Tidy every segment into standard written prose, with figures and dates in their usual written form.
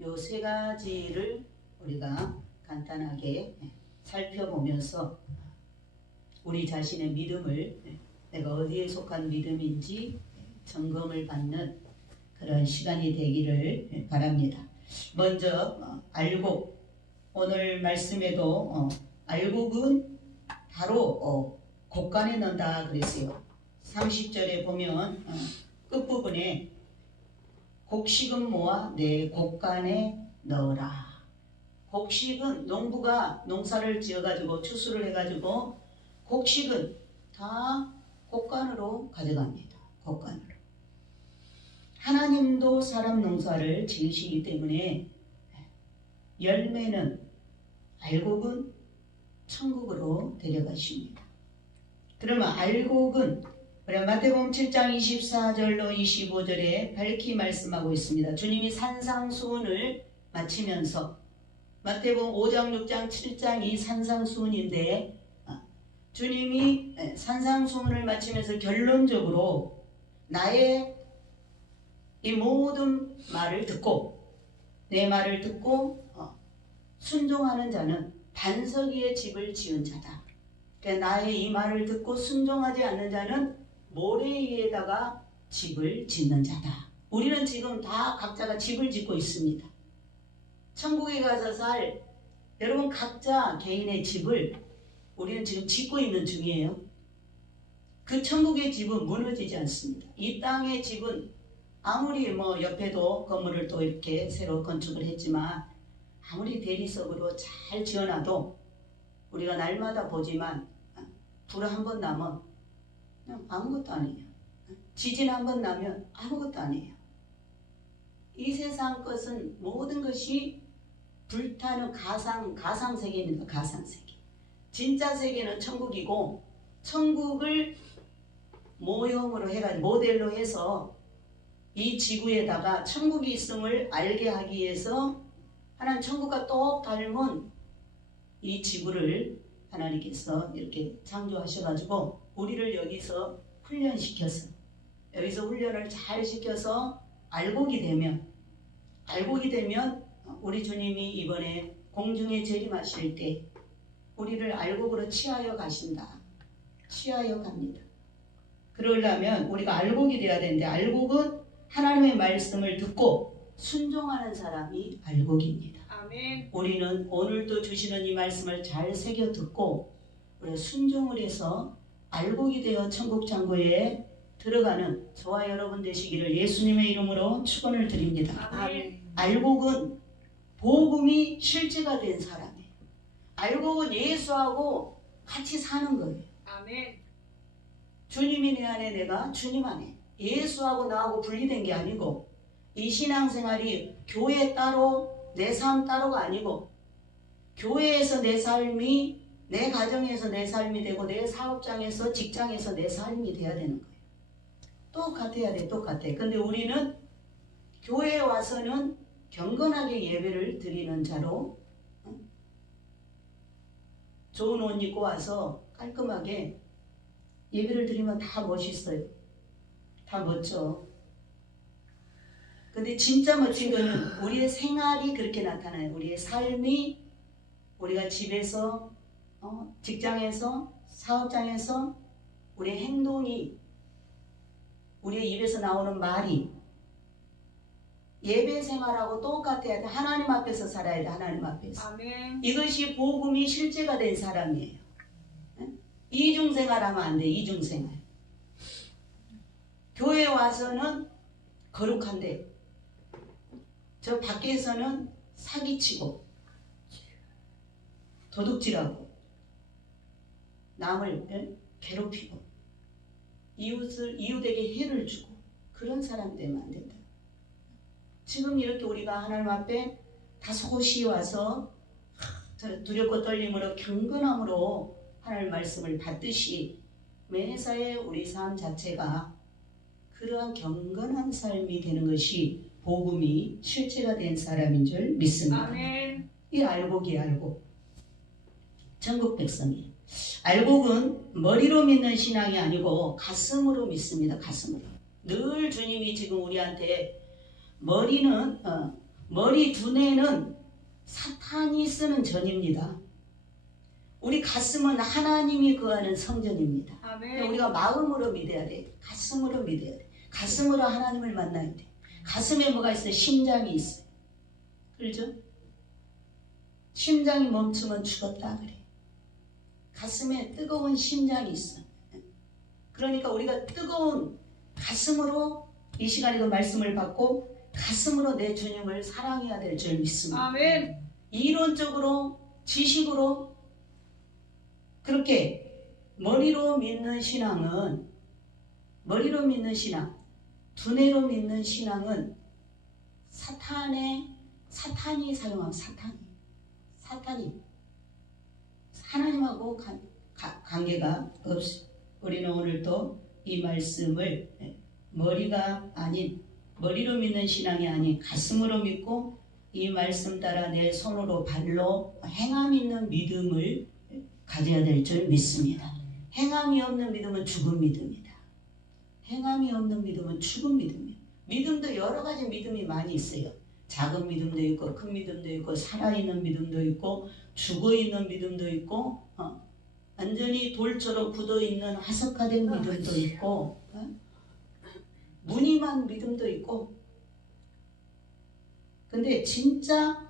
요 세 가지를 우리가 간단하게 살펴보면서 우리 자신의 믿음을 내가 어디에 속한 믿음인지 점검을 받는 그런 시간이 되기를 바랍니다. 먼저 알곡, 오늘 말씀에도 알곡은 바로 곡간에 넣는다 그랬어요. 30절에 보면 끝부분에 곡식은 모아 내 곡간에 넣어라. 곡식은 농부가 농사를 지어가지고 추수를 해가지고 곡식은 다 곡간으로 가져갑니다. 곡간으로. 하나님도 사람 농사를 지으시기 때문에 열매는 알곡은 천국으로 데려가십니다. 그러면 알곡은 우리 마태복음 7장 24절로 25절에 밝히 말씀하고 있습니다. 주님이 산상수훈을 마치면서 마태복음 5장 6장 7장이 산상수훈인데 주님이 산상수훈을 마치면서 결론적으로 나의 이 모든 말을 듣고 내 말을 듣고 순종하는 자는 반석 위에 집을 지은 자다. 그러니까 나의 이 말을 듣고 순종하지 않는 자는 모래 위에다가 집을 짓는 자다. 우리는 지금 다 각자가 집을 짓고 있습니다. 천국에 가서 살 여러분 각자 개인의 집을 우리는 지금 짓고 있는 중이에요. 그 천국의 집은 무너지지 않습니다. 이 땅의 집은 아무리 옆에도 건물을 또 이렇게 새로 건축을 했지만 아무리 대리석으로 잘 지어놔도 우리가 날마다 보지만 불 한 번 나면 그냥 아무것도 아니에요. 지진 한 번 나면 아무것도 아니에요. 이 세상 것은 모든 것이 불타는 가상세계입니다. 가상세계. 진짜 세계는 천국이고 천국을 모형으로 해가지고 모델로 해서 이 지구에다가 천국이 있음을 알게 하기 위해서 하나님 천국과 똑 닮은 이 지구를 하나님께서 이렇게 창조하셔가지고 우리를 여기서 훈련시켜서 여기서 훈련을 잘 시켜서 알곡이 되면 우리 주님이 이번에 공중에 재림하실 때 우리를 알곡으로 취하여 가신다. 취하여 갑니다. 그러려면 우리가 알곡이 되어야 되는데 알곡은 하나님의 말씀을 듣고 순종하는 사람이 알곡입니다. 아멘. 우리는 오늘도 주시는 이 말씀을 잘 새겨 듣고 우리가 순종을 해서 알곡이 되어 천국 창고에 들어가는 저와 여러분 되시기를 예수님의 이름으로 축원을 드립니다. 아멘. 알곡은 복음이 실제가 된 사람이에요. 알곡은 예수하고 같이 사는 거예요. 아멘. 주님이 내 안에 내가 주님 안에 예수하고 나하고 분리된 게 아니고 이 신앙생활이 교회 따로 내 삶 따로가 아니고 교회에서 내 삶이 내 가정에서 내 삶이 되고 내 사업장에서 직장에서 내 삶이 돼야 되는 거예요. 똑같아야 돼. 똑같아. 근데 우리는 교회에 와서는 경건하게 예배를 드리는 자로 좋은 옷 입고 와서 깔끔하게 예배를 드리면 다 멋있어요. 다 멋져. 근데 진짜 멋진 거는 우리의 생활이 그렇게 나타나요. 우리의 삶이 우리가 집에서 직장에서 사업장에서 우리의 행동이 우리의 입에서 나오는 말이 예배 생활하고 똑같아야 돼. 하나님 앞에서 살아야 돼. 하나님 앞에서. 아멘. 이것이 복음이 실제가 된 사람이에요. 이중생활하면 안 돼. 이중생활. 교회에 와서는 거룩한데 저 밖에서는 사기치고 도둑질하고 남을 괴롭히고 이웃에게 해를 주고 그런 사람 되면 안 된다. 지금 이렇게 우리가 하나님 앞에 다소곳이 와서 두렵고 떨림으로 경건함으로 하나님 말씀을 받듯이 매사에 우리 삶 자체가 그러한 경건한 삶이 되는 것이 복음이 실체가 된 사람인 줄 믿습니다. 아멘. 이 알곡이 알곡. 천국 백성이. 알곡은 머리로 믿는 신앙이 아니고 가슴으로 믿습니다. 가슴으로. 늘 주님이 지금 우리한테 머리는 머리 두뇌는 사탄이 쓰는 전입니다. 우리 가슴은 하나님이 거하는 성전입니다. 아멘. 우리가 마음으로 믿어야 돼. 가슴으로 믿어야 돼. 가슴으로 하나님을 만나야 돼. 가슴에 뭐가 있어요? 심장이 있어요. 그렇죠? 심장이 멈추면 죽었다 그래. 가슴에 뜨거운 심장이 있어. 그러니까 우리가 뜨거운 가슴으로 이 시간에도 말씀을 받고 가슴으로 내 주님을 사랑해야 될 줄 믿습니다. 아멘. 이론적으로 지식으로 그렇게 머리로 믿는 신앙은 두뇌로 믿는 신앙은 사탄이 사용한 사탄이 하나님하고 관계가 없어요. 우리는 오늘 또 이 말씀을 머리가 아닌 머리로 믿는 신앙이 아닌 가슴으로 믿고 이 말씀 따라 내 손으로 발로 행함 있는 믿음을 가져야 될 줄 믿습니다. 행함이 없는 믿음은 죽은 믿음이다. 행함이 없는 믿음은 죽은 믿음이에요. 믿음도 여러 가지 믿음이 많이 있어요. 작은 믿음도 있고 큰 믿음도 있고 살아있는 믿음도 있고 죽어있는 믿음도 있고 완전히 돌처럼 굳어있는 화석화된 믿음도 있고 무늬만 믿음도 있고 근데 진짜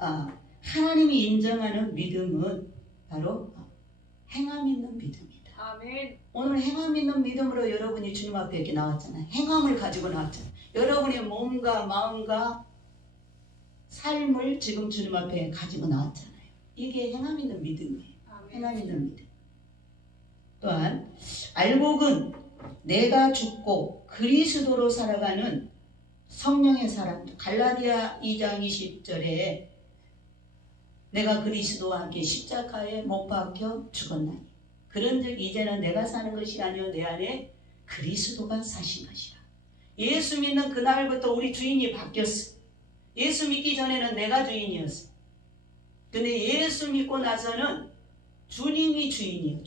하나님이 인정하는 믿음은 바로 행함 있는 믿음이다. 아멘. 오늘 행함 있는 믿음으로 여러분이 주님 앞에 이렇게 나왔잖아요. 행함을 가지고 나왔잖아요. 여러분의 몸과 마음과 삶을 지금 주님 앞에 가지고 나왔잖아요. 이게 행함 있는 믿음이에요. 아멘. 행함 있는 믿음. 또한 알곡은 내가 죽고 그리스도로 살아가는 성령의 사람. 갈라디아 2장 20절에 내가 그리스도와 함께 십자가에 못 박혀 죽었나니 그런즉 이제는 내가 사는 것이 아니요 내 안에 그리스도가 사신 것이라. 예수 믿는 그날부터 우리 주인이 바뀌었어. 예수 믿기 전에는 내가 주인이었어. 근데 예수 믿고 나서는 주님이 주인이에요.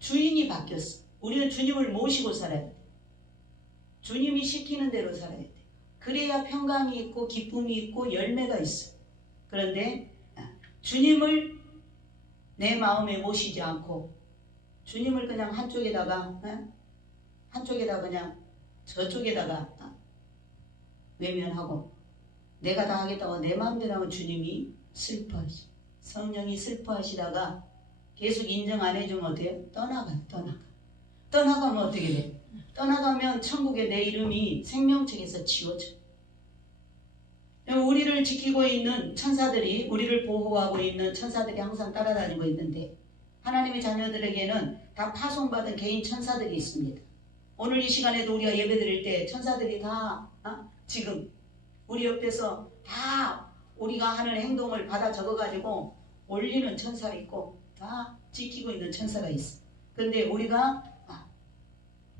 주인이 바뀌었어. 우리는 주님을 모시고 살아야 돼. 주님이 시키는 대로 살아야 돼. 그래야 평강이 있고 기쁨이 있고 열매가 있어. 그런데 주님을 내 마음에 모시지 않고 주님을 그냥 한쪽에다가 그냥 저쪽에다가 외면하고 내가 다 하겠다고 내 마음대로 하면 주님이 슬퍼하시. 성령이 슬퍼하시다가 계속 인정 안 해주면 어때요? 떠나가면 어떻게 돼? 떠나가면 천국에 내 이름이 생명책에서 지워져. 우리를 지키고 있는 천사들이, 우리를 보호하고 있는 천사들이 항상 따라다니고 있는데 하나님의 자녀들에게는 다 파송받은 개인 천사들이 있습니다. 오늘 이 시간에도 우리가 예배 드릴 때 천사들이 다 지금 우리 옆에서 다 우리가 하는 행동을 받아 적어가지고 올리는 천사가 있고 다 지키고 있는 천사가 있어. 그런데 우리가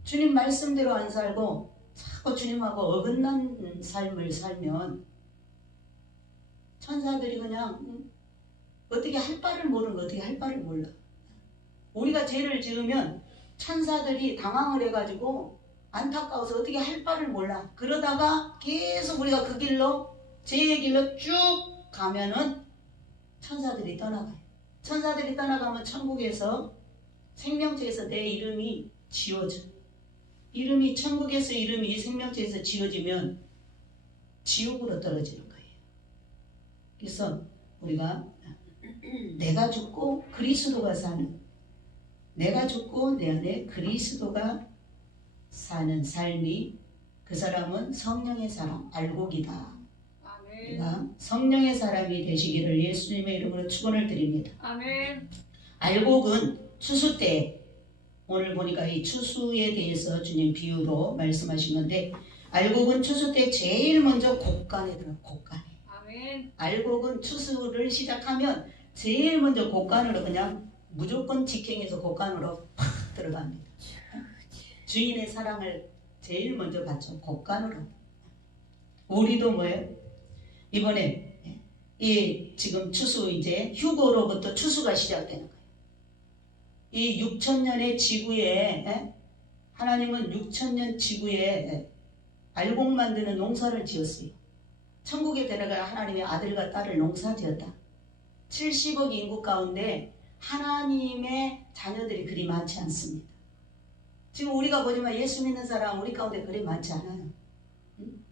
주님 말씀대로 안 살고 자꾸 주님하고 어긋난 삶을 살면 천사들이 그냥 어떻게 할 바를 모르는 거 어떻게 할 바를 몰라. 우리가 죄를 지으면 천사들이 당황을 해가지고 안타까워서 어떻게 할 바를 몰라. 그러다가 계속 우리가 그 길로 죄의 길로 쭉 가면은 천사들이 떠나가요. 천사들이 떠나가면 천국에서 생명책에서 내 이름이 지워져. 이름이 천국에서 이름이 생명책에서 지워지면 지옥으로 떨어지는 거예요. 그래서 우리가 내가 죽고 그리스도가 사는, 내가 죽고 내 안에 그리스도가 사는 삶이, 그 사람은 성령의 사람, 알곡이다. 우리가 성령의 사람이 되시기를 예수님의 이름으로 축원을 드립니다. 아멘. 알곡은 추수 때, 오늘 보니까 이 추수에 대해서 주님 비유로 말씀하신 건데, 알곡은 추수 때 제일 먼저 곡간에 들어요. 곡간에. 아멘. 알곡은 추수를 시작하면 제일 먼저 곡간으로 그냥 무조건 직행해서 곡간으로 팍 들어갑니다. 주인의 사랑을 제일 먼저 받죠. 곡간으로. 우리도 뭐예요? 이번에 이 지금 추수, 이제 휴거로부터 추수가 시작되는 거예요. 이 6,000년의 지구에 하나님은 6,000년 지구에 알곡 만드는 농사를 지었어요. 천국에 들어갈 하나님의 아들과 딸을 농사지었다. 70억 인구 가운데 하나님의 자녀들이 그리 많지 않습니다. 지금 우리가 보지만 예수 믿는 사람 우리 가운데 그리 많지 않아요. 응?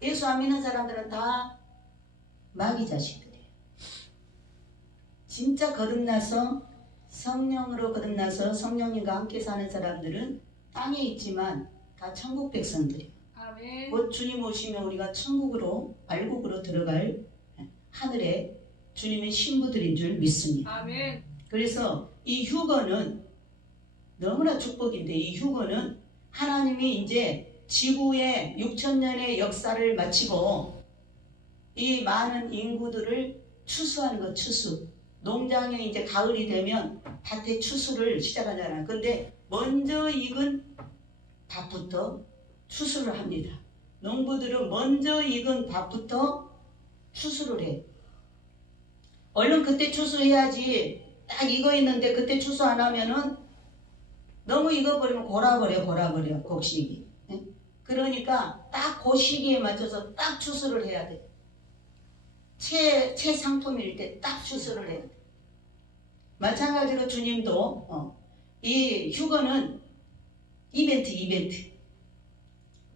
예수 안 믿는 사람들은 다 마귀 자식들이에요. 진짜 거듭나서 성령으로 거듭나서 성령님과 함께 사는 사람들은 땅에 있지만 다 천국 백성들이에요. 아멘. 곧 주님 오시면 우리가 천국으로 알곡으로 들어갈 하늘의 주님의 신부들인 줄 믿습니다. 아멘. 그래서 이 휴거는 너무나 축복인데, 이 휴거는 하나님이 이제 지구의 6천년의 역사를 마치고 이 많은 인구들을 추수하는 것, 추수. 농장에 이제 가을이 되면 밭에 추수를 시작하잖아요. 근데 먼저 익은 밭부터 추수를 합니다. 농부들은 먼저 익은 밭부터 추수를 해. 얼른 그때 추수해야지. 딱 익어 있는데 그때 추수 안 하면은 너무 익어버리면 골아버려 곡식이. 그러니까 딱 그 시기에 맞춰서 딱 추수를 해야 돼. 최상품일 때 딱 추수를 해야 돼. 마찬가지로 주님도 이 휴거는 이벤트.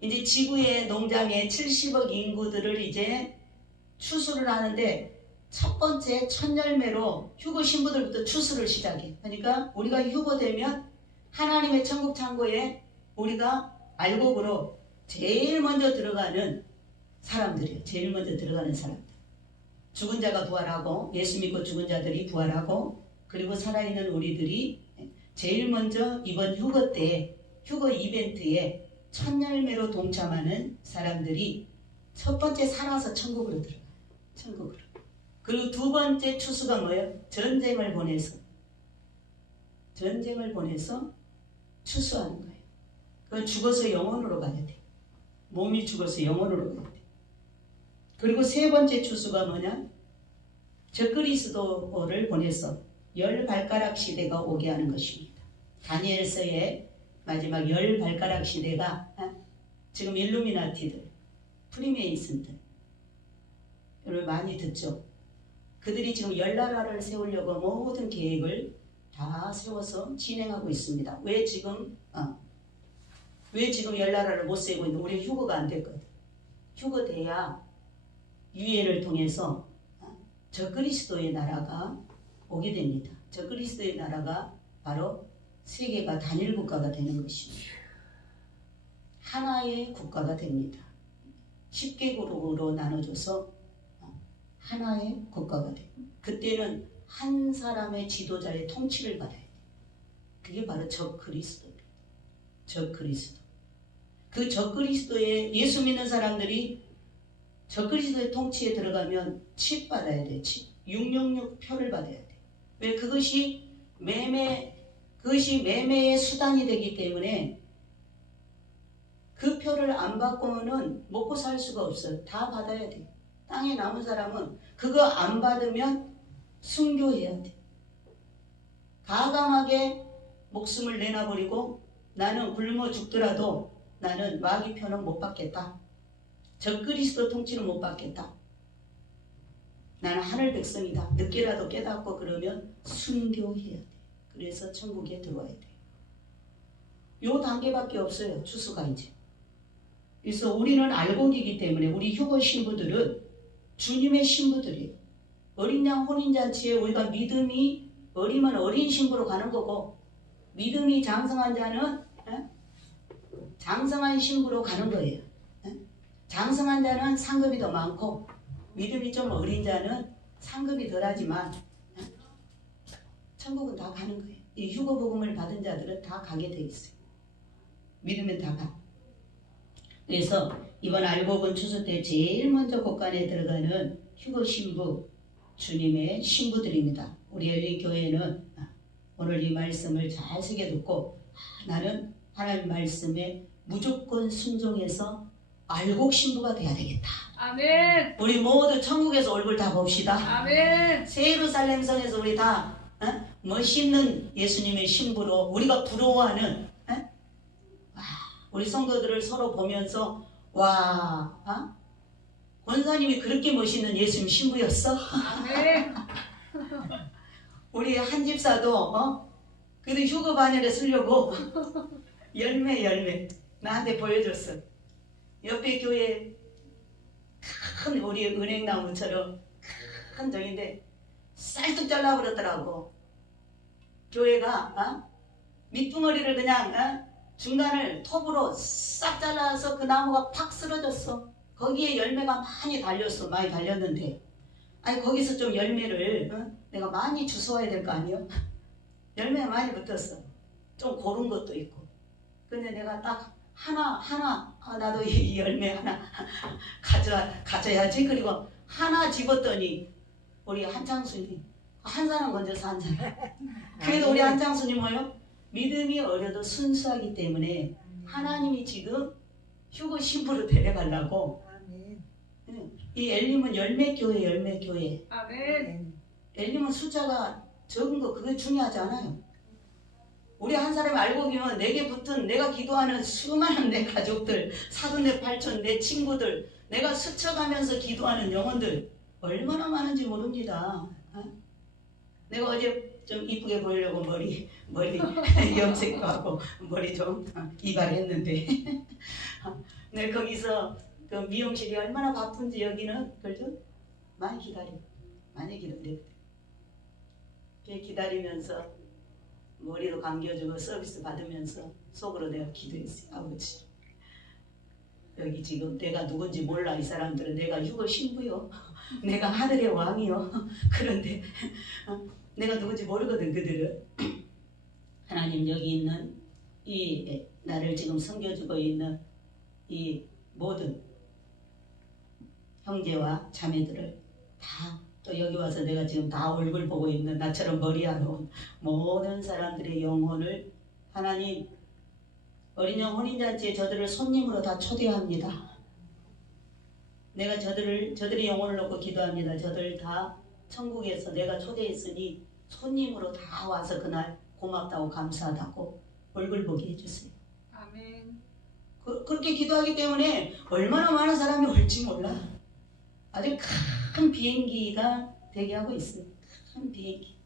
이제 지구의 농장의 70억 인구들을 이제 추수를 하는데 첫 번째 첫 열매로 휴거 신부들부터 추수를 시작해. 그러니까 우리가 휴거되면 하나님의 천국 창고에 우리가 알곡으로 제일 먼저 들어가는 사람들이에요. 제일 먼저 들어가는 사람들. 죽은 자가 부활하고 예수 믿고 죽은 자들이 부활하고 그리고 살아있는 우리들이 제일 먼저 이번 휴거 때 휴거 이벤트에 첫 열매로 동참하는 사람들이 첫 번째 살아서 천국으로 들어가요. 천국으로. 그리고 두 번째 추수가 뭐예요? 전쟁을 보내서 추수하는 거예요. 그건 죽어서 영혼으로 가야 돼. 몸이 죽어서 영혼으로 가야 돼. 그리고 세 번째 추수가 뭐냐? 적그리스도를 보내서 10발가락 시대가 오게 하는 것입니다. 다니엘서의 마지막 10발가락 시대가 지금 일루미나티들, 프리메이슨들 여러분 많이 듣죠? 그들이 지금 10나라를 세우려고 모든 계획을 다 세워서 진행하고 있습니다. 왜 지금 10나라를 못 세우고 있는데 우리 휴거가 안 됐거든. 휴거돼야 유예를 통해서 적그리스도의 나라가 오게 됩니다. 적그리스도의 나라가 바로 세계가 단일 국가가 되는 것입니다. 하나의 국가가 됩니다. 10개국으로 나눠져서 하나의 국가가 돼요. 그때는 한 사람의 지도자의 통치를 받아야 돼요. 그게 바로 적그리스도입니다. 적그리스도. 그 적그리스도의 예수 믿는 사람들이 적그리스도의 통치에 들어가면 칩 받아야 돼. 칩. 666 표를 받아야 돼. 왜? 그것이 매매의 수단이 되기 때문에 그 표를 안 받고는 먹고 살 수가 없어요. 다 받아야 돼. 땅에 남은 사람은 그거 안 받으면 순교해야 돼. 가감하게 목숨을 내놔버리고 나는 굶어 죽더라도 나는 마귀 표는 못 받겠다. 적그리스도 통치는 못 받겠다. 나는 하늘 백성이다. 늦게라도 깨닫고 그러면 순교해야 돼. 그래서 천국에 들어와야 돼. 요 단계밖에 없어요. 추수가 이제. 그래서 우리는 알곡이기 때문에 우리 휴거 신부들은 주님의 신부들이에요. 어린 양 혼인잔치에 우리가 믿음이 어리면 어린 신부로 가는 거고 믿음이 장성한 자는 장성한 신부로 가는 거예요. 장성한 자는 상급이 더 많고 믿음이 좀 어린 자는 상급이 덜하지만 천국은 다 가는 거예요. 이 휴거 복음을 받은 자들은 다 가게 돼 있어요. 믿으면 다 가. 그래서 이번 알곡은 추수 때 제일 먼저 곳간에 들어가는 휴거 신부, 주님의 신부들입니다. 우리 열린교회는 오늘 이 말씀을 잘 새겨 듣고 나는 하나님 말씀에 무조건 순종해서 알곡 신부가 돼야 되겠다. 아멘. 우리 모두 천국에서 얼굴 다 봅시다. 아멘. 새 예루살렘 성에서 우리 다 멋있는 예수님의 신부로 우리가 부러워하는 우리 성도들을 서로 보면서 와 권사님이 그렇게 멋있는 예수님 신부였어? 아멘. 우리 한 집사도 그래도 휴거 반열에 쓰려고 열매 나한테 보여줬어. 옆에 교회 큰 우리 은행나무처럼 큰 저긴데 쌀뚝 잘라버렸더라고. 교회가 밑둥어리를 그냥 중간을 톱으로 싹 잘라서 그 나무가 팍 쓰러졌어. 거기에 열매가 많이 달렸어. 많이 달렸는데 아니 거기서 좀 열매를 내가 많이 주워와야 될 거 아니요? 열매가 많이 붙었어. 좀 고른 것도 있고. 근데 내가 딱 하나 나도 이 열매 하나 가져야지. 그리고 하나 집었더니 우리 한창수님 한 사람 건져서 한 사람. 그래도 우리 한창수님 뭐요? 믿음이 어려도 순수하기 때문에 하나님이 지금 휴거 신부로 데려가려고. 이 엘림은 열매교회. 아멘. 엘림은 숫자가 적은 거 그게 중요하지 않아요. 우리 한 사람이 알고 보면 내게 붙은 내가 기도하는 수많은 내 가족들, 사돈네 팔촌, 내 친구들, 내가 스쳐가면서 기도하는 영혼들 얼마나 많은지 모릅니다. 내가 어제 좀 이쁘게 보이려고 머리 염색도 하고 머리 좀 이발했는데 내 거기서 그 미용실이 얼마나 바쁜지 여기는 그죠? 많이 기다려. 기다리면서 머리도 감겨주고 서비스 받으면서 속으로 내가 기도했어요. 아버지 여기 지금 내가 누군지 몰라. 이 사람들은 내가 휴거 신부요. 내가 하늘의 왕이요. 그런데 내가 누군지 모르거든. 그들은. 하나님 여기 있는 이 나를 지금 섬겨주고 있는 이 모든 형제와 자매들을 다 또 여기 와서 내가 지금 다 얼굴 보고 있는 나처럼 머리하러 모든 사람들의 영혼을 하나님 어린 양 혼인잔치에 저들을 손님으로 다 초대합니다. 내가 저들의 영혼을 놓고 기도합니다. 저들 다 천국에서 내가 초대했으니 손님으로 다 와서 그날 고맙다고 감사하다고 얼굴 보게 해주세요. 아멘. 그렇게 기도하기 때문에 얼마나 많은 사람이 올지 몰라. 아주 큰 비행기가 대기하고 있어요. 큰 비행기.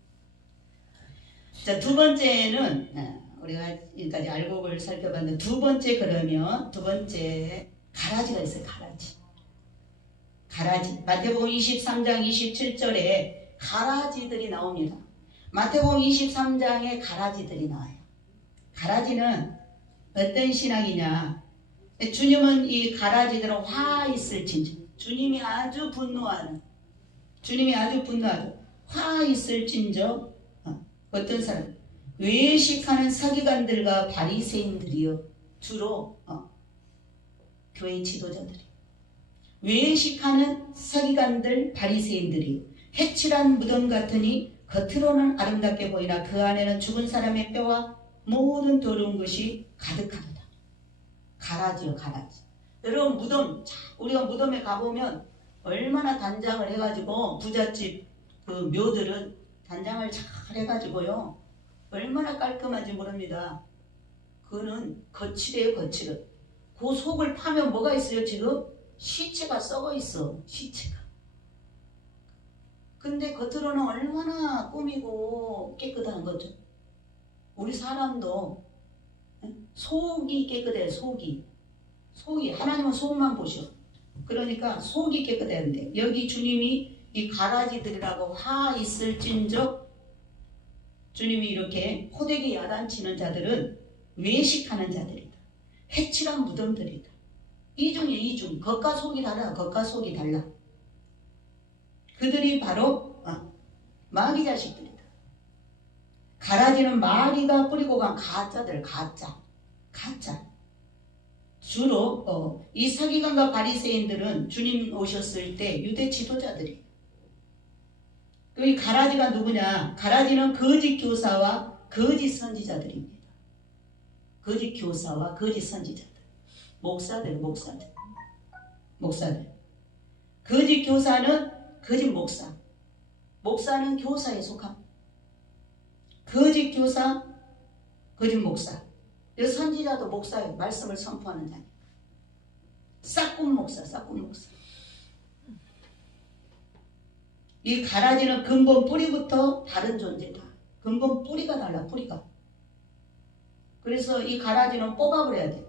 자, 두 번째는 우리가 지금까지 알곡을 살펴봤는데 두 번째 가라지가 있어요. 가라지. 마태복음 23장 27절에 가라지들이 나옵니다. 마태복음 23장에 가라지들이 나와요. 가라지는 어떤 신학이냐? 주님은 이 가라지들은 화 있을진저 주님이 아주 분노하죠. 화 있을진저 어떤 사람? 외식하는 서기관들과 바리새인들이요. 주로 교회 지도자들이. 외식하는 서기관들, 바리새인들이요. 해칠한 무덤 같으니 겉으로는 아름답게 보이나 그 안에는 죽은 사람의 뼈와 모든 더러운 것이 가득하도다. 가라지요, 가라지. 여러분 무덤, 우리가 무덤에 가보면 얼마나 단장을 해가지고 부잣집 그 묘들은 단장을 잘 해가지고요. 얼마나 깔끔한지 모릅니다. 그거는 거칠이에요, 거칠은. 그 속을 파면 뭐가 있어요, 지금? 시체가 썩어 있어, 시체가. 근데 겉으로는 얼마나 꾸미고 깨끗한 거죠. 우리 사람도 속이 깨끗해요, 속이. 하나님은 속만 보셔. 그러니까 속이 깨끗한데 여기 주님이 이 가라지들이라고 화 있을진저 주님이 이렇게 호되게 야단치는 자들은 외식하는 자들이다. 해칠한 무덤들이다. 이중 겉과 속이 달라. 그들이 바로 마귀 자식들이다. 가라지는 마귀가 뿌리고 간 가짜들. 가짜. 주로 이 서기관과 바리새인들은 주님 오셨을 때 유대 지도자들이. 이 가라지가 누구냐? 가라지는 거짓 교사와 거짓 선지자들입니다. 거짓 교사와 거짓 선지자들. 목사들. 거짓 교사는 거짓 목사. 목사는 교사에 속합니다. 거짓 교사, 거짓 목사. 선지자도 목사예요. 말씀을 선포하는 자예요. 싹군 목사. 이 가라지는 근본 뿌리부터 다른 존재다. 근본 뿌리가 달라, 뿌리가. 그래서 이 가라지는 뽑아버려야 돼.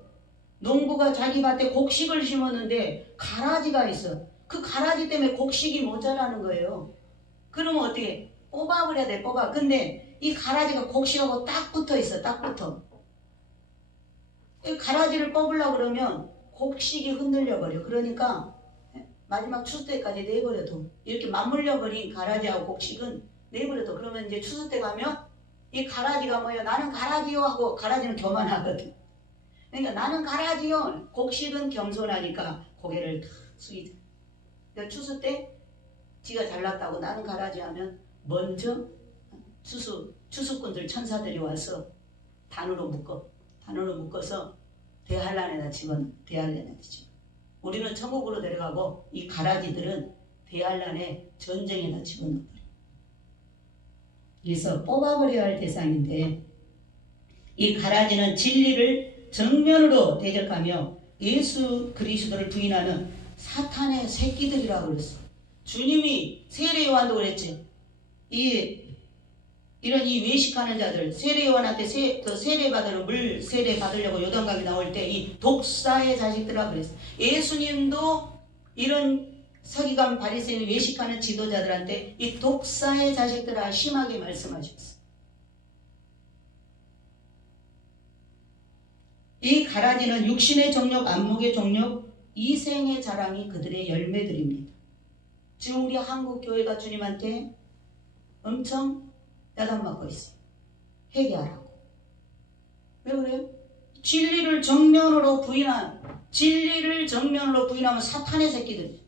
농부가 자기 밭에 곡식을 심었는데 가라지가 있어. 그 가라지 때문에 곡식이 모자라는 거예요. 그러면 어떻게? 뽑아버려야 돼, 뽑아. 근데 이 가라지가 곡식하고 딱 붙어 있어, 딱 붙어. 이 가라지를 뽑으려고 그러면 곡식이 흔들려 버려. 그러니까 마지막 추수 때까지 내버려둬. 이렇게 맞물려 버린 가라지하고 곡식은 내버려둬. 그러면 이제 추수 때 가면 이 가라지가 뭐예요? 나는 가라지요 하고 가라지는 교만하거든. 그러니까 나는 가라지요. 곡식은 겸손하니까 고개를 탁 숙이죠. 그러니까 추수 때 지가 잘났다고 나는 가라지 하면 먼저 추수꾼들 천사들이 와서 단으로 묶어서 대한란에다 집어넣어. 대한란에다 집어. 우리는 천국으로 데려가고 이 가라지들은 대한란에 전쟁에다 집어넣어버려. 그래서 뽑아버려야 할 대상인데 이 가라지는 진리를 정면으로 대적하며 예수 그리스도를 부인하는 사탄의 새끼들이라고 그랬어. 주님이 세례 요한도 그랬지. 이런 외식하는 자들, 세례 요한한테 세례 받으러 물 세례 받으려고 요단강에 나올 때 이 독사의 자식들이라고 그랬어. 예수님도 이런 서기관 바리새인 외식하는 지도자들한테 이 독사의 자식들아 심하게 말씀하셨어. 이 가라지는 육신의 정욕, 안목의 정욕, 이생의 자랑이 그들의 열매들입니다. 지금 우리 한국 교회가 주님한테 엄청 야단맞고 있어요. 회개하라고. 왜 그래요? 진리를 정면으로 부인하면 사탄의 새끼들.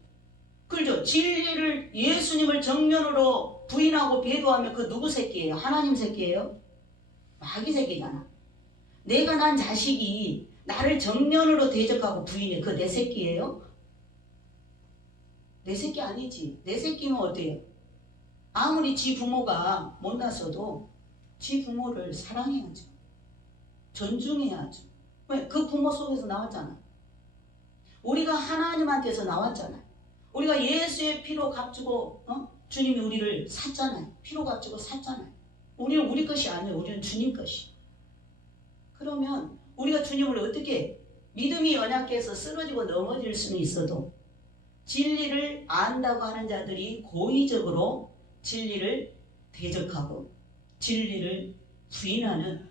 그렇죠? 진리를 예수님을 정면으로 부인하고 배도하면 그 누구 새끼예요? 하나님 새끼예요? 마귀 새끼잖아. 내가 난 자식이 나를 정면으로 대적하고 부인해. 그거 내 새끼예요? 내 새끼 아니지. 내 새끼면 어때요? 아무리 지 부모가 못났어도 지 부모를 사랑해야죠. 존중해야죠. 왜? 그 부모 속에서 나왔잖아. 우리가 하나님한테서 나왔잖아. 우리가 예수의 피로 값주고 주님이 우리를 샀잖아요. 피로 값주고 샀잖아요. 우리는 우리 것이 아니에요. 우리는 주님 것이. 그러면 우리가 주님을 어떻게 믿음이 연약해서 쓰러지고 넘어질 수는 있어도 진리를 안다고 하는 자들이 고의적으로 진리를 대적하고 진리를 부인하는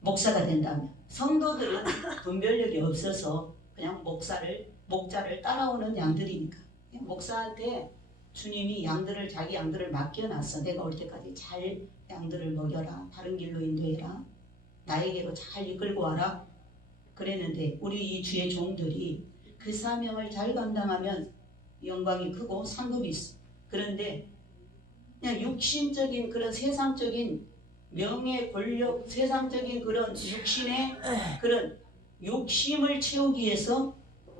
목사가 된다면 성도들은 분별력이 없어서 그냥 목자를 따라오는 양들이니까 목사한테 주님이 자기 양들을 맡겨놨어. 내가 올 때까지 잘 양들을 먹여라. 바른 길로 인도해라. 나에게로 잘 이끌고 와라. 그랬는데 우리 이 주의 종들이 그 사명을 잘 감당하면 영광이 크고 상급이 있어. 그런데 그냥 육신적인 그런 세상적인 명예, 권력, 세상적인 그런 육신의 그런 욕심을 채우기 위해서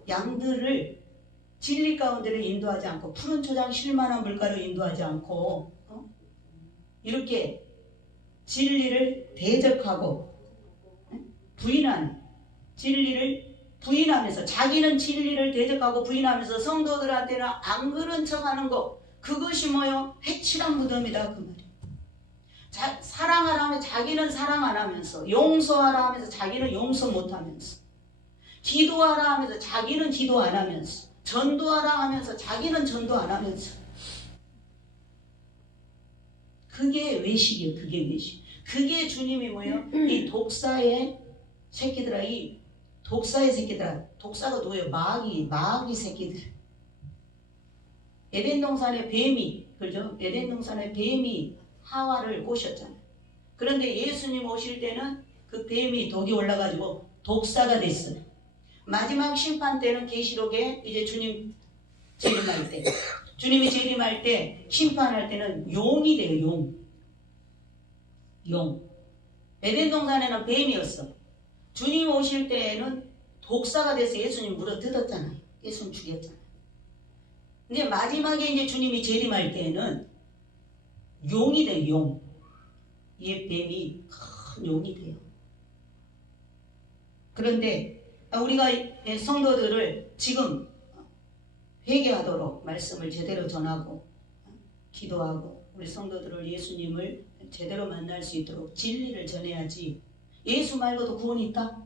양들을 진리 가운데를 인도하지 않고 푸른 초장 실만한 물가로 인도하지 않고 이렇게 진리를 대적하고 부인하는 진리를 부인하면서 자기는 진리를 대적하고 부인하면서 성도들한테는 안 그런 척하는 거 그것이 뭐요? 해치란 무덤이다 그 말이에요. 사랑하라 하면 자기는 사랑 안 하면서 용서하라 하면서 자기는 용서 못 하면서 기도하라 하면서 자기는 기도 안 하면서 전도하라 하면서 자기는 전도 안 하면서 그게 외식이에요. 그게 외식. 그게 주님이 뭐예요? 이 독사의 새끼들아 이 독사의 새끼들아 독사가 누구예요? 마귀 새끼들. 에덴 동산의 뱀이 그죠? 에덴 동산의 뱀이 하와를 꼬셨잖아요. 그런데 예수님 오실 때는 그 뱀이 독이 올라가지고 독사가 됐어요. 마지막 심판 때는 계시록에 이제 주님 재림할 때 주님이 재림할 때 심판할 때는 용이 돼요. 용. 에덴 동산에는 뱀이었어. 주님 오실 때에는 독사가 돼서 예수님 물어 뜯었잖아요. 예수님 죽였잖아요. 근데 마지막에 이제 주님이 재림할 때에는 용이 돼요. 용. 이 뱀이 큰 용이 돼요. 그런데 우리가 성도들을 지금 회개하도록 말씀을 제대로 전하고 기도하고 우리 성도들을 예수님을 제대로 만날 수 있도록 진리를 전해야지. 예수 말고도 구원이 있다?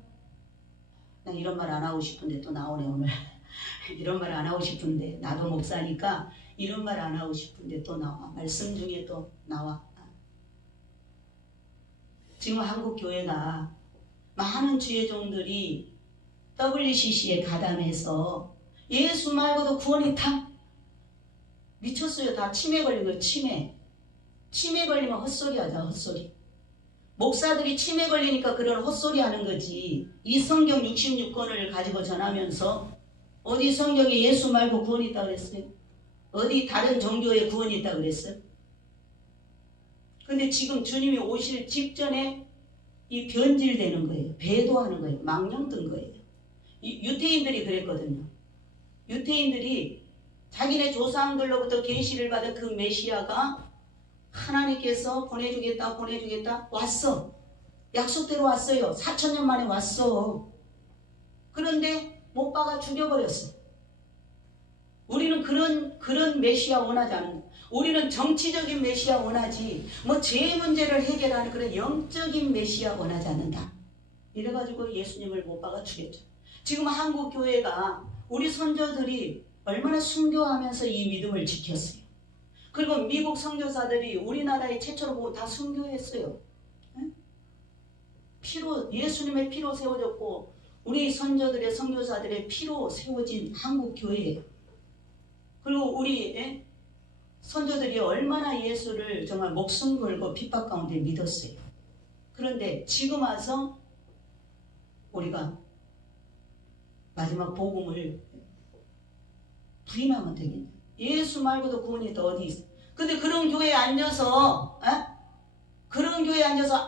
난 이런 말 안 하고 싶은데 또 나오네 오늘. 이런 말 안 하고 싶은데 나도 목사니까 이런 말 안 하고 싶은데 또 나와. 말씀 중에 또 나와. 지금 한국 교회가 많은 주의 종들이 WCC에 가담해서 예수 말고도 구원이 있다? 미쳤어요. 다 치매 걸린 거예요. 치매 걸리면 헛소리 하자. 헛소리. 목사들이 치매 걸리니까 그런 헛소리 하는 거지. 이 성경 66권을 가지고 전하면서 어디 성경에 예수 말고 구원이 있다 그랬어요? 어디 다른 종교에 구원이 있다 그랬어요? 근데 지금 주님이 오실 직전에 이 변질되는 거예요. 배도하는 거예요. 망령 든 거예요. 유태인들이 그랬거든요. 유태인들이 자기네 조상들로부터 계시를 받은 그 메시아가 하나님께서 보내주겠다 왔어. 약속대로 왔어요. 4,000년 만에 왔어. 그런데 못 박아 죽여버렸어. 우리는 그런 메시아 원하지 않는다. 우리는 정치적인 메시아 원하지 뭐 죄 문제를 해결하는 그런 영적인 메시아 원하지 않는다. 이래가지고 예수님을 못 박아 죽였죠. 지금 한국 교회가 우리 선조들이 얼마나 순교하면서 이 믿음을 지켰어요. 그리고 미국 선교사들이 우리나라에 최초로 보고 다 순교했어요. 피로 예수님의 피로 세워졌고 우리 선조들의 선교사들의 피로 세워진 한국 교회예요. 그리고 우리 선조들이 얼마나 예수를 정말 목숨 걸고 핍박 가운데 믿었어요. 그런데 지금 와서 우리가 마지막 복음을 부인하면 되겠네. 예수 말고도 구원이 또 어디 있어? 근데 그런 교회에 앉아서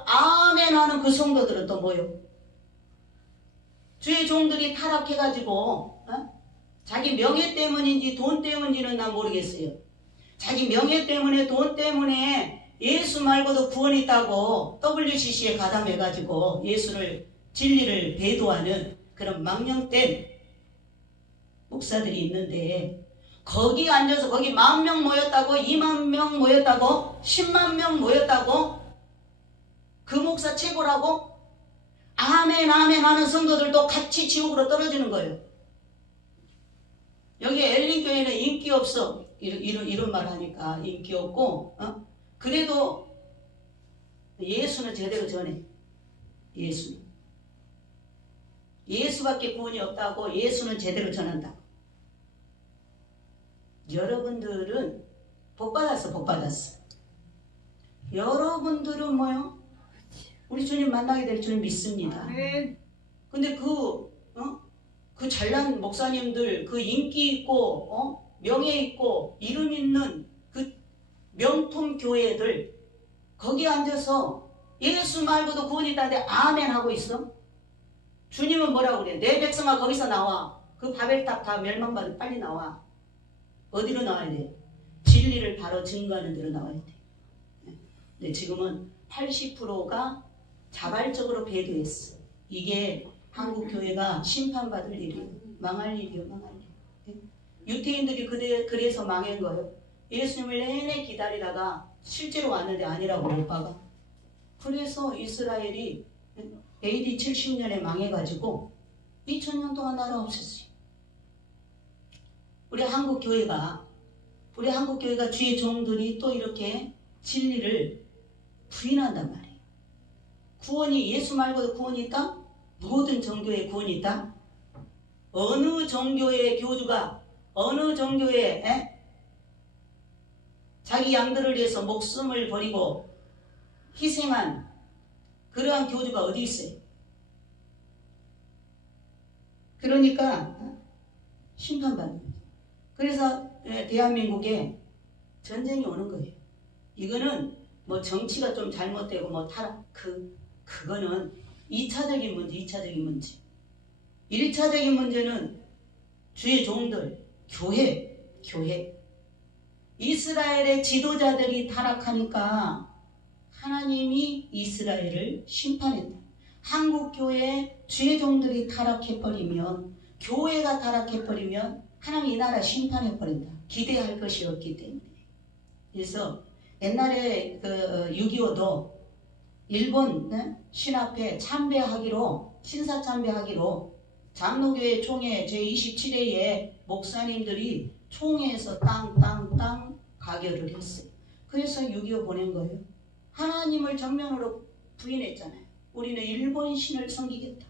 아멘 하는 그 성도들은 또 뭐요? 주의 종들이 타락해가지고 자기 명예 때문인지 돈 때문인지는 난 모르겠어요. 자기 명예 때문에 돈 때문에 예수 말고도 구원이 있다고 WCC에 가담해가지고 예수를 진리를 배도하는 그런 망령된 목사들이 있는데 거기 앉아서 거기 10,000명 모였다고 20,000명 모였다고 100,000명 모였다고 그 목사 최고라고 아멘 아멘 하는 성도들도 같이 지옥으로 떨어지는 거예요. 여기 엘린교회는 인기 없어. 이런 말 하니까 인기 없고 그래도 예수는 제대로 전해. 예수밖에 구원이 없다고 예수는 제대로 전한다. 여러분들은 복 받았어. 여러분들은 뭐요? 우리 주님 만나게 될 줄 믿습니다. 근데 그 잘난 목사님들, 그 인기 있고 명예 있고 이름 있는 그 명품 교회들 거기 앉아서 예수 말고도 구원이 있다는데 아멘 하고 있어? 주님은 뭐라고 그래? 내 백성아 거기서 나와. 그 바벨탑 다 멸망받아 빨리 나와. 어디로 나와야 돼? 진리를 바로 증거하는 데로 나와야 돼. 근데 지금은 80%가 자발적으로 배도했어. 이게 한국 교회가 심판받을 일이에요. 망할 일이에요. 유태인들이 그래서 망한 거예요. 예수님을 내내 기다리다가 실제로 왔는데 아니라고 못 박아. 그래서 이스라엘이 AD 70년에 망해가지고 2000년 동안 나라 없었어요. 우리 한국 교회가 주의 종들이 또 이렇게 진리를 부인한단 말이에요. 구원이 예수 말고도 구원이 있다? 모든 종교에 구원이 있다? 어느 종교의 교주가 어느 종교에 자기 양들을 위해서 목숨을 버리고 희생한 그러한 교주가 어디 있어요? 그러니까 심판받는 거예요. 그래서 대한민국에 전쟁이 오는 거예요. 이거는 뭐 정치가 좀 잘못되고 뭐 타락 그거는 2차적인 문제. 1차적인 문제는 주의 종들, 교회. 이스라엘의 지도자들이 타락하니까 하나님이 이스라엘을 심판했다. 한국 교회의 주의 종들이 타락해버리면, 교회가 타락해버리면 하나님 이 나라 심판해버린다. 기대할 것이 없기 때문에. 그래서 옛날에 그 6.25도 일본 신 앞에 참배하기로 신사 참배하기로 장로교회 총회 제27회에 목사님들이 총회에서 땅 가결을 했어요. 그래서 6.25 보낸 거예요. 하나님을 정면으로 부인했잖아요. 우리는 일본 신을 섬기겠다.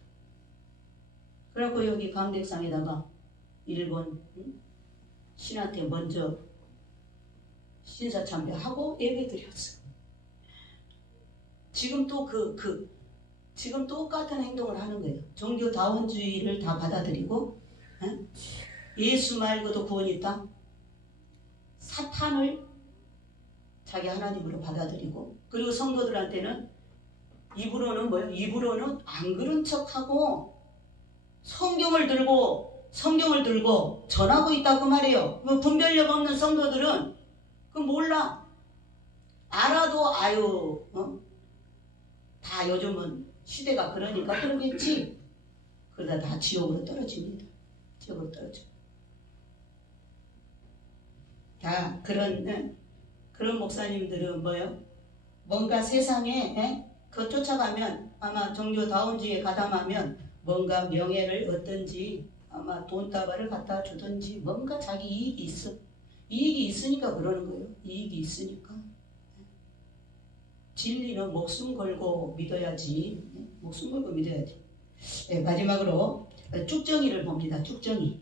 그래갖고 여기 강백상에다가 일본 신한테 먼저 신사 참배하고 예배 드렸어요. 지금 또 지금 똑같은 행동을 하는 거예요. 종교다원주의를 다 받아들이고 예수 말고도 구원이 있다. 사탄을 자기 하나님으로 받아들이고 그리고 성도들한테는 입으로는 뭐예요? 입으로는 안 그런 척하고 성경을 들고 전하고 있다고 말해요. 그 분별력 없는 성도들은 그 몰라. 알아도 아유 다 요즘은 시대가 그러니까 그러겠지. 그러다 다 지옥으로 떨어집니다. 지옥으로 떨어져. 다 그런 목사님들은 뭐요? 뭔가 세상에 그 쫓아가면 아마 종교다원주의에 가담하면 뭔가 명예를 얻든지 아마 돈다발을 갖다 주든지 뭔가 자기 이익이 있어. 이익이 있으니까 그러는 거예요. 이익이 있으니까. 진리는 목숨 걸고 믿어야지. 목숨 걸고 믿어야지. 네, 마지막으로 쭉정이를 봅니다. 쭉정이.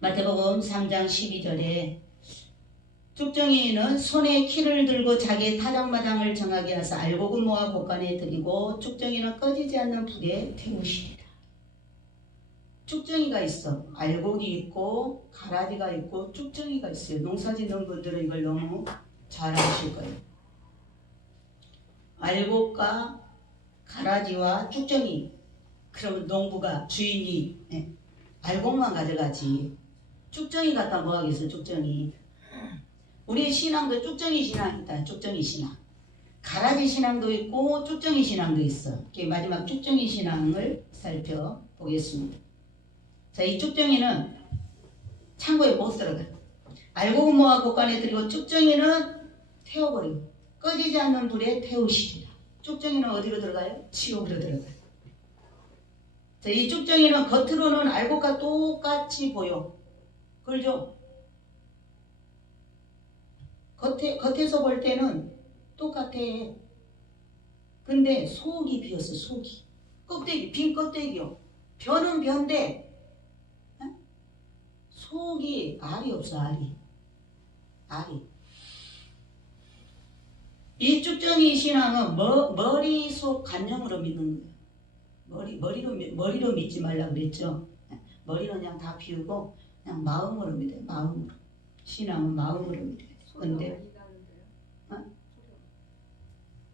마태복음 3장 12절에 쭉정이는 손에 키를 들고 자기의 타작마당을 정하게 하사 알곡은 모아 곳간에 들이고 쭉정이는 꺼지지 않는 불에 태우시리라. 쭉정이가 있어. 알곡이 있고 가라지가 있고 쭉정이가 있어요. 농사짓는 분들은 이걸 너무 잘 아실 거예요. 알곡과 가라지와 쭉정이. 그러면 농부가 주인이 알곡만 가져가지. 쭉정이 갖다 뭐 하겠어. 쭉정이. 우리의 신앙도 쭉정이 신앙이 있다. 쭉정이 신앙. 가라지 신앙도 있고 쭉정이 신앙도 있어. 마지막 쭉정이 신앙을 살펴보겠습니다. 자, 이 쭉정이는 창고에 못 들어가. 알곡은 모아 곳간에 들이고 쭉정이는 태워버리고 꺼지지 않는 불에 태우시리라. 쭉정이는 어디로 들어가요? 지옥으로 들어가요. 자, 이 쭉정이는 겉으로는 알곡과 똑같이 보여. 그렇죠? 겉에서 볼 때는 똑같아. 근데 속이 비었어. 속이. 껍데기, 빈 껍데기요. 변은 변데 속이 알이 없어. 알이. 이 쭉정이 신앙은 머리속 관념으로 믿는 거예요. 머리로 믿지 말라고 그랬죠. 머리는 그냥 다 비우고 그냥 마음으로 믿어요. 마음으로. 신앙은 마음으로 믿어요. 근데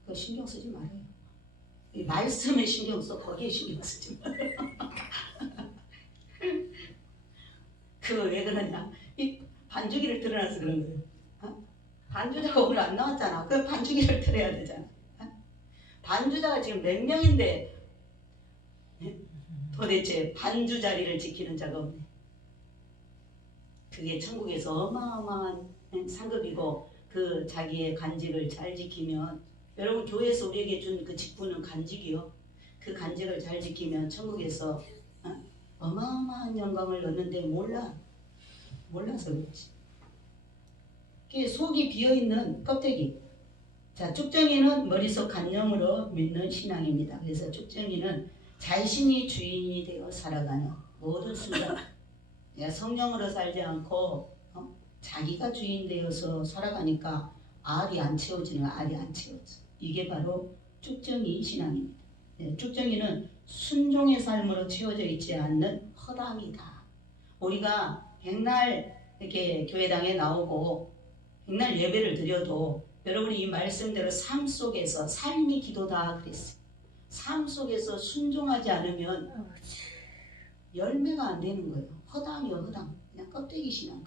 그거 신경 쓰지 말아요. 이 말씀에 신경 써. 거기에 신경 쓰지 말아요. 그거 왜 그러냐? 이 반주기를 틀어놔서 그런 거예요. 반주자가 오늘 안 나왔잖아. 그 반주기를 틀어야 되잖아. 반주자가 지금 몇 명인데 도대체 반주 자리를 지키는 자가 없네. 그게 천국에서 어마어마한 상급이고 그 자기의 간직을 잘 지키면 여러분 교회에서 우리에게 준 그 직분은 간직이요. 그 간직을 잘 지키면 천국에서 어마어마한 영광을 얻는데 몰라서 그렇지. 속이 비어있는 껍데기. 자, 쭉정이는 머릿속 관념으로 믿는 신앙입니다. 그래서 쭉정이는 자신이 주인이 되어 살아가는 모든 순간 성령으로 살지 않고 자기가 주인 되어서 살아가니까 알이 안 채워지는 알이 안 채워져. 이게 바로 쭉정이 신앙입니다. 쭉정이는 순종의 삶으로 채워져 있지 않는 허당이다. 우리가 백날 이렇게 교회당에 나오고 백날 예배를 드려도 여러분이 이 말씀대로 삶 속에서 삶이 기도다 그랬어요. 삶 속에서 순종하지 않으면 열매가 안 되는 거예요. 허당이요, 허당. 그냥 껍데기 신앙.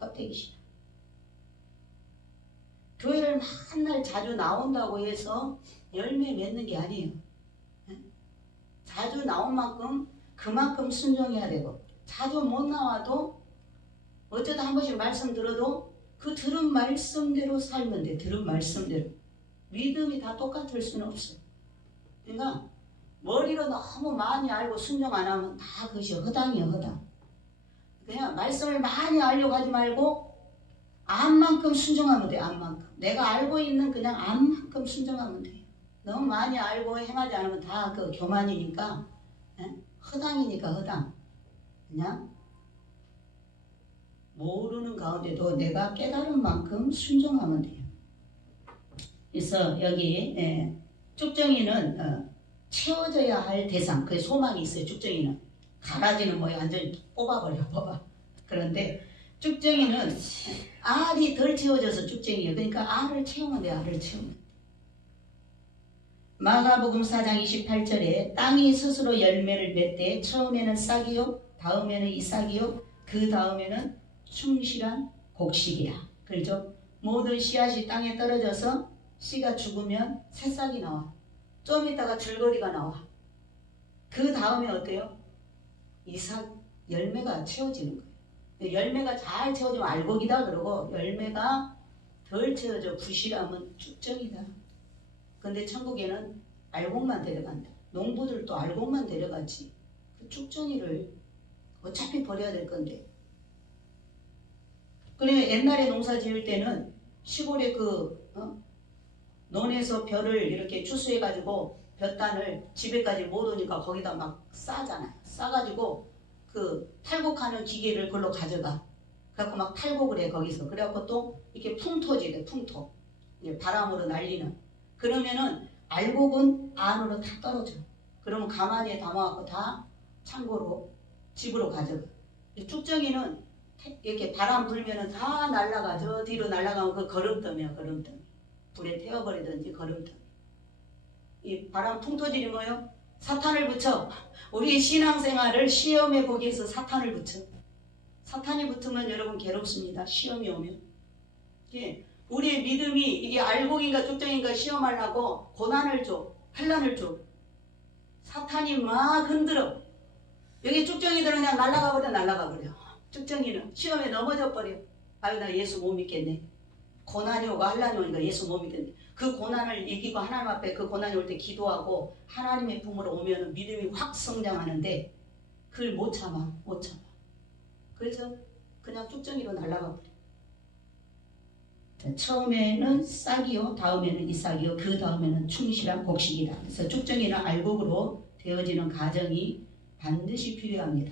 교회를 맨날 자주 나온다고 해서 열매 맺는 게 아니에요. 자주 나온 만큼 그만큼 순종해야 되고 자주 못 나와도 어쩌다 한 번씩 말씀 들어도 그 들은 말씀대로 살면 돼. 들은 말씀대로. 믿음이 다 똑같을 수는 없어. 그러니까 머리로 너무 많이 알고 순종 안 하면 다 그것이 허당이야, 허당. 그냥 말씀을 많이 알려고 하지 말고 암만큼 순종하면 돼. 암만큼. 내가 알고 있는 그냥 암만큼 순종하면 돼. 너무 많이 알고 행하지 않으면 다 그 교만이니까, 허당이니까 허당. 그냥 모르는 가운데도 내가 깨달은 만큼 순종하면 돼요. 그래서 여기 쭉정이는 채워져야 할 대상, 그 소망이 있어요. 쭉정이는 가라지는 뭐 완전히 뽑아버려, 뽑아. 그런데 쭉정이는 알이 덜 채워져서 쭉정이에요. 그러니까 알을 채우면 돼, 알을 채우면 돼. 마가복음 4장 28절에 땅이 스스로 열매를 맺되 처음에는 싹이요, 다음에는 이삭이요, 그 다음에는 충실한 곡식이야. 그렇죠? 모든 씨앗이 땅에 떨어져서 씨가 죽으면 새싹이 나와. 좀 있다가 줄거리가 나와. 그 다음에 어때요? 이삭 열매가 채워지는 거예요. 열매가 잘 채워지면 알곡이다 그러고 열매가 덜 채워져 부실하면 쭉정이다. 근데 천국에는 알곡만 데려간다. 농부들도 알곡만 데려가지. 그 쭉정이를 어차피 버려야 될 건데. 그래 옛날에 농사 지을 때는 시골에 논에서 벼를 이렇게 추수해가지고 벼단을 집에까지 못 오니까 거기다 막 싸잖아요. 싸가지고 그 탈곡하는 기계를 그걸로 가져가. 그래갖고 막 탈곡을 해 거기서. 그래갖고 또 이렇게 풍토지래 풍토. 이제 바람으로 날리는. 그러면은 알곡은 안으로 다 떨어져. 그러면 가마니에 담아갖고 다 창고로 집으로 가져가. 쭉정이는 이렇게 바람 불면은 다 날아가. 저 뒤로 날아가면 그 거름더미야, 거름더미. 불에 태워버리든지 거름더미. 이 바람 풍토질이 뭐예요? 사탄을 붙여. 우리 신앙생활을 시험해 보기 위해서 사탄을 붙여. 사탄이 붙으면 여러분 괴롭습니다. 시험이 오면. 예. 우리의 믿음이 이게 알곡인가 쭉정인가 시험하려고 고난을 줘. 환난을 줘. 사탄이 막 흔들어. 여기 쭉정이들은 그냥 날아가 버려. 쭉정이는 시험에 넘어져 버려. 아유 나 예수 못 믿겠네. 고난이 오고 환난이 오니까 예수 못 믿겠네. 그 고난을 이기고 하나님 앞에 그 고난이 올 때 기도하고 하나님의 품으로 오면 믿음이 확 성장하는데 그걸 못 참아. 그래서 그냥 쭉정이로 날아가 버려. 처음에는 싹이요, 다음에는 이삭이요, 그 다음에는 충실한 곡식이다. 그래서 쭉정이는 알곡으로 되어지는 과정이 반드시 필요합니다.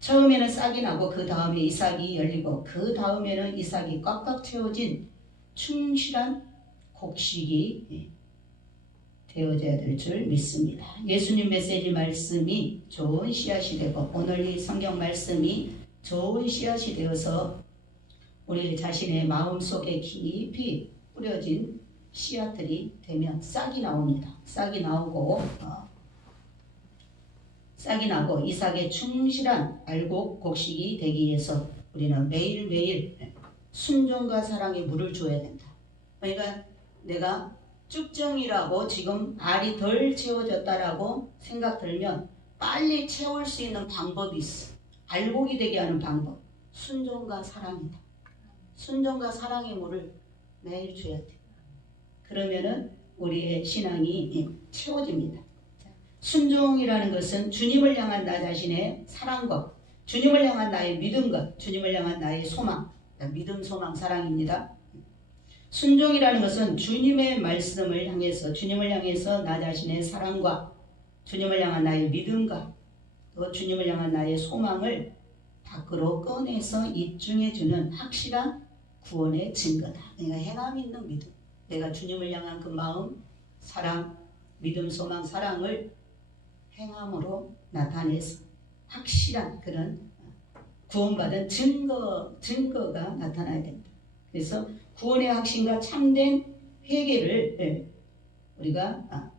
처음에는 싹이 나고 그 다음에 이삭이 열리고 그 다음에는 이삭이 꽉꽉 채워진 충실한 곡식이 되어져야 될 줄 믿습니다. 예수님 메시지 말씀이 좋은 씨앗이 되고 오늘 이 성경 말씀이 좋은 씨앗이 되어서 우리 자신의 마음속에 깊이 뿌려진 씨앗들이 되면 싹이 나옵니다. 싹이 나고 이삭의 충실한 알곡 곡식이 되기 위해서 우리는 매일매일 순종과 사랑에 물을 줘야 된다. 그러니까 내가 쭉정이라고 지금 알이 덜 채워졌다라고 생각 들면 빨리 채울 수 있는 방법이 있어. 알곡이 되게 하는 방법. 순종과 사랑이다. 순종과 사랑의 물을 매일 줘야 돼. 그러면은 우리의 신앙이 채워집니다. 순종이라는 것은 주님을 향한 나 자신의 사랑과 주님을 향한 나의 믿음과 주님을 향한 나의 소망, 믿음, 소망, 사랑입니다. 순종이라는 것은 주님의 말씀을 향해서 주님을 향해서 나 자신의 사랑과 주님을 향한 나의 믿음과 또 주님을 향한 나의 소망을 밖으로 꺼내서 입증해주는 확실한 구원의 증거다. 내가 행함 있는 믿음, 내가 주님을 향한 그 마음, 사랑, 믿음, 소망, 사랑을 행함으로 나타내서 확실한 그런 구원받은 증거가 나타나야 된다. 그래서 구원의 확신과 참된 회개를 우리가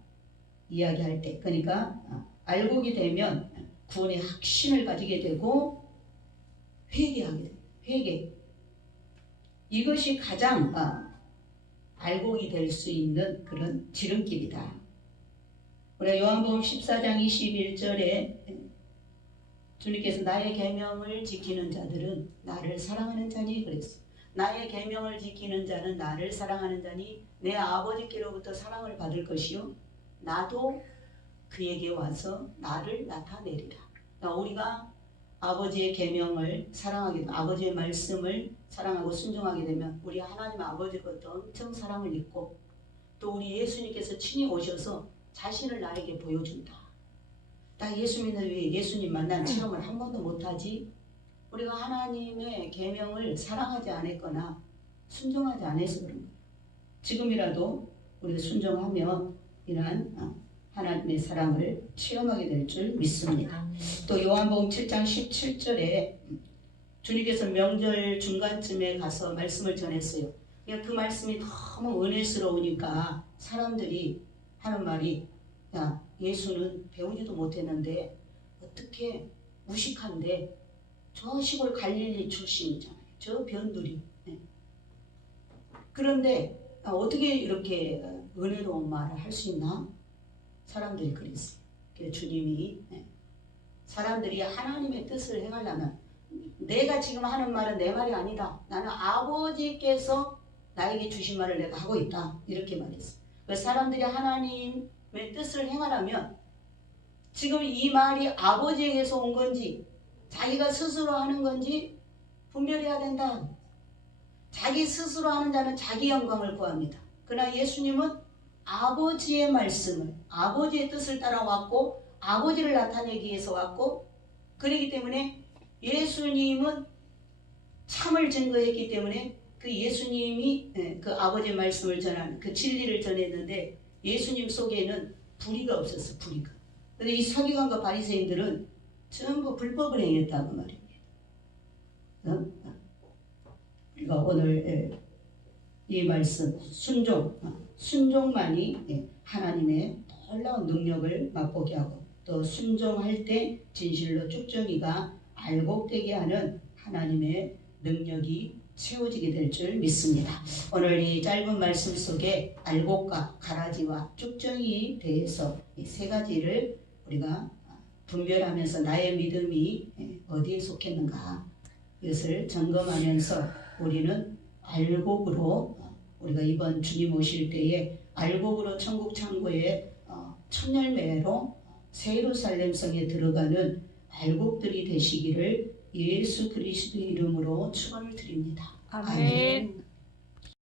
이야기할 때, 그러니까 알곡이 되면 구원의 확신을 가지게 되고 회개하게 됩니다. 회개. 이것이 가장 알곡이 될 수 있는 그런 지름길이다. 우리 요한복음 14장 21절에 주님께서 나의 계명을 지키는 자들은 나를 사랑하는 자니 그랬어요. 나의 계명을 지키는 자는 나를 사랑하는 자니 내 아버지께로부터 사랑을 받을 것이요 나도 그에게 와서 나를 나타내리라. 그러니까 우리가 아버지의 계명을 사랑하게 되면, 아버지의 말씀을 사랑하고 순종하게 되면 우리 하나님 아버지로부터 엄청 사랑을 입고 또 우리 예수님께서 친히 오셔서 자신을 나에게 보여준다. 나 예수 믿는 왜 예수님 만난 체험을 한 번도 못하지? 우리가 하나님의 계명을 사랑하지 않았거나 순종하지 않아서 그런 거예요. 지금이라도 우리가 순종하면 이러한 하나님의 사랑을 체험하게 될 줄 믿습니다. 또 요한복음 7장 17절에 주님께서 명절 중간쯤에 가서 말씀을 전했어요. 그 말씀이 너무 은혜스러우니까 사람들이 하는 말이 야 예수는 배우지도 못했는데 어떻게 무식한데 저 시골 갈릴리 출신이잖아요. 저 변두리. 네. 그런데 어떻게 이렇게 은혜로운 말을 할 수 있나? 사람들이 그랬어요. 주님이 사람들이 하나님의 뜻을 행하려면 내가 지금 하는 말은 내 말이 아니다. 나는 아버지께서 나에게 주신 말을 내가 하고 있다. 이렇게 말했어요. 사람들이 하나님의 뜻을 행하려면 지금 이 말이 아버지에게서 온 건지 자기가 스스로 하는 건지 분별해야 된다. 자기 스스로 하는 자는 자기 영광을 구합니다. 그러나 예수님은 아버지의 말씀을, 아버지의 뜻을 따라왔고 아버지를 나타내기 위해서 왔고 그렇기 때문에 예수님은 참을 증거했기 때문에 그 예수님이 그 아버지의 말씀을 전하는 그 진리를 전했는데 예수님 속에는 불의가 없었어. 불의가. 그런데 이 서기관과 바리새인들은 전부 불법을 행했다고 말입니다. 우리가 오늘 이 말씀 순종만이 하나님의 놀라운 능력을 맛보게 하고 또 순종할 때 진실로 쭉정이가 알곡되게 하는 하나님의 능력이 채워지게 될 줄 믿습니다. 오늘 이 짧은 말씀 속에 알곡과 가라지와 쭉정이에 대해서 이 세 가지를 우리가 분별하면서 나의 믿음이 어디에 속했는가 이것을 점검하면서 우리는 알곡으로 우리가 이번 주님 오실 때에 알곡으로 천국 창고에 첫 열매로 새 예루살렘 성에 들어가는 알곡들이 되시기를 예수 그리스도의 이름으로 축원을 드립니다. 아멘.